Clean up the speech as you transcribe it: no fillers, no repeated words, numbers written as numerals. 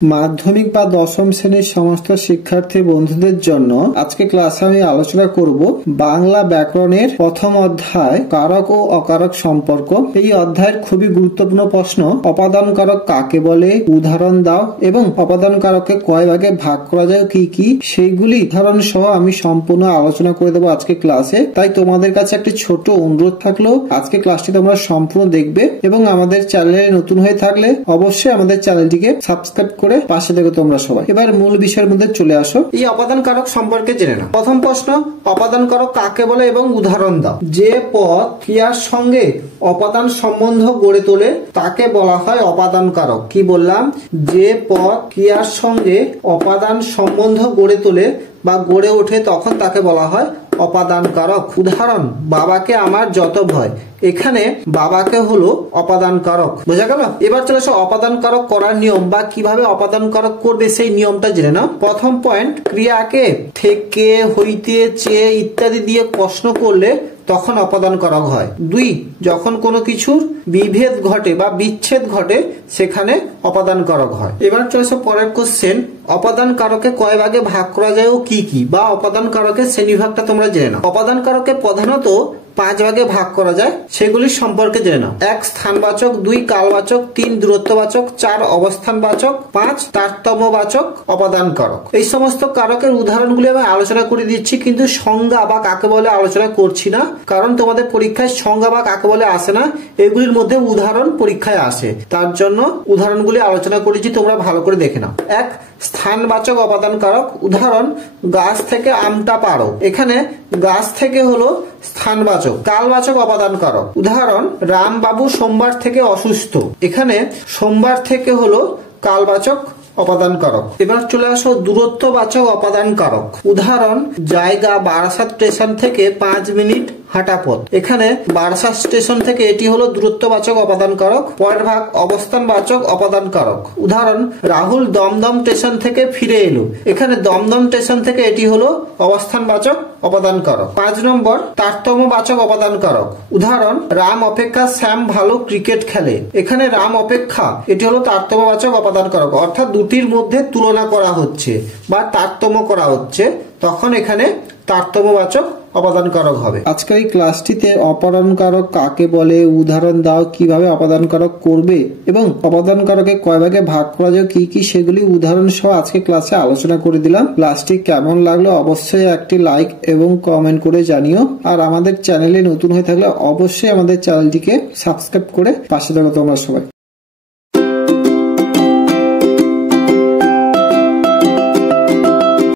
মাধ্যমিক বা দশম শ্রেণীর সমস্ত শিক্ষার্থী বন্ধুদের জন্য আজকে ক্লাসে আমি আলোচনা করব বাংলা ব্যাকরণের প্রথম অধ্যায় কারক ও অকারক সম্পর্ক। এই অধ্যায়ের খুবই গুরুত্বপূর্ণ প্রশ্ন, অপাদান কারক কাকে বলে, উদাহরণ দাও, এবং অপাদান কারককে কয় ভাগে ভাগ করা যায় কি কি, সেইগুলি উদাহরণ সহ আমি সম্পূর্ণ আলোচনা করে দেবো আজকে ক্লাসে। তাই তোমাদের কাছে একটি ছোট অনুরোধ থাকলো, আজকে ক্লাসটি তোমরা সম্পূর্ণ দেখবে এবং আমাদের চ্যানেলে নতুন হয়ে থাকলে অবশ্যই আমাদের চ্যানেলটিকে সাবস্ক্রাইব করে পাশে থেকে তোমরা সবাই। এবার মূল বিষয়ের মধ্যে চলে আসো। এই অপাদান কারক সম্পর্কে জেনে নাও। প্রথম প্রশ্ন, অপাদান কারক কাকে বলে এবং উদাহরণ দাও। যে পদ ক্রিয়ার সঙ্গে অপাদান সম্বন্ধ গড়ে তোলে তাকে বলা হয় অপাদান কারক। কি বললাম? যে পদ ক্রিয়ার সঙ্গে অপাদান সম্বন্ধ গড়ে তোলে বা গড়ে ওঠে তখন তাকে বলা হয় অপাদান কারক। উদাহরণ, বাবাকে আমার যত ভয়। এখানে বাবাকে হলো অপাদান কারক। বোঝা গেল? এবার চলে আসো অপাদান কারক করার নিয়ম বা কিভাবে অপাদান কারক করবে সেই নিয়মটা জেনে নাও। প্রথম পয়েন্ট, ক্রিয়াকে থেকে, হইতে, চেয়ে ইত্যাদি দিয়ে প্রশ্ন করলে তখন অপাদান কারক হয়। দুই, যখন কোনো কিছুর বিভেদ ঘটে বা বিচ্ছেদ ঘটে সেখানে অপাদান কারক হয়। এবার চলেছে পরের কোশ্চেন, অপাদান কারকে কয় ভাগে ভাগ করা যায় ও কি কি, বা অপাদান কারকের শ্রেণীভাগটা তোমরা জেনে নাও। অপাদান কারকে প্রধানত 5 ভাগে ভাগ করা যায়, সেগুলির সম্পর্কে জেনে নাও। 1 স্থানবাচক, 2 কালবাচক, 3 দূরত্ববাচক, 4 অবস্থানবাচক, 5 তারতম্যবাচক অপাদান কারক। এই সমস্ত কারকের উদাহরণগুলি আমি আলোচনা করে দিচ্ছি, কিন্তু সংজ্ঞা বা কাকে বলে আলোচনা করছি না, কারণ তোমাদের পরীক্ষায় সংজ্ঞা বা কাকে বলে আসে না, এগুলির মধ্যে উদাহরণ পরীক্ষায় আসে, তার জন্য উদাহরণগুলি আলোচনা করেছি, তোমরা ভালো করে দেখে নাও। 1 স্থানবাচক অপাদান কারক। উদাহরণ, গাছ থেকে আমটা পারো। এখানে গাছ থেকে হলো স্থানবাচক। কালবাচক অপাদান কারক। উদাহরণ, রামবাবু সোমবার থেকে অসুস্থ। এখানে সোমবার থেকে হলো কালবাচক অপাদান কারক। এবার চলে আসো দূরত্ববাচক অপাদান কারক। উদাহরণ, জায়গা বারাসাত স্টেশন থেকে 5 মিনিট হাঁটা পথ। এখানে বারাসাত স্টেশন থেকে এটি হলো দূরত্ববাচক অপাদান কারক। পরের ভাগ, অবস্থানবাচক অপাদান কারক। উদাহরণ, রাহুল দমদম স্টেশন থেকে ফিরে এলো। এখানে দমদম স্টেশন থেকে এটি হলো অবস্থানবাচক অপাদান কারক। 5 নম্বর, তারতম্যবাচক অপাদান কারক। উদাহরণ, রাম অপেক্ষা শ্যাম ভালো ক্রিকেট খেলে। এখানে রাম অপেক্ষা এটি হলো তারতম্যবাচক অপাদান কারক, অর্থাৎ দুটির মধ্যে তুলনা করা হচ্ছে বা তারতম্য করা হচ্ছে, তখন এখানে তারতম্যবাচক অপাদান কারক হবে। আজকের এই ক্লাসটিতে অপাদান কারক কাকে বলে, উদাহরণ দাও, কিভাবে অপাদান কারক করবে এবং অপাদান কারকে কয় ভাগে ভাগ করা যায় কি কি, সেগুলি উদাহরণ সহ আজকে ক্লাসে আলোচনা করে দিলাম। ক্লাসটি কেমন লাগলো অবশ্যই একটি লাইক এবং কমেন্ট করে জানিও। আর আমাদের চ্যানেলে নতুন হয়ে থাকলে অবশ্যই আমাদের চ্যানেলটিকে সাবস্ক্রাইব করে পাশে থাকো তোমরা সবাই।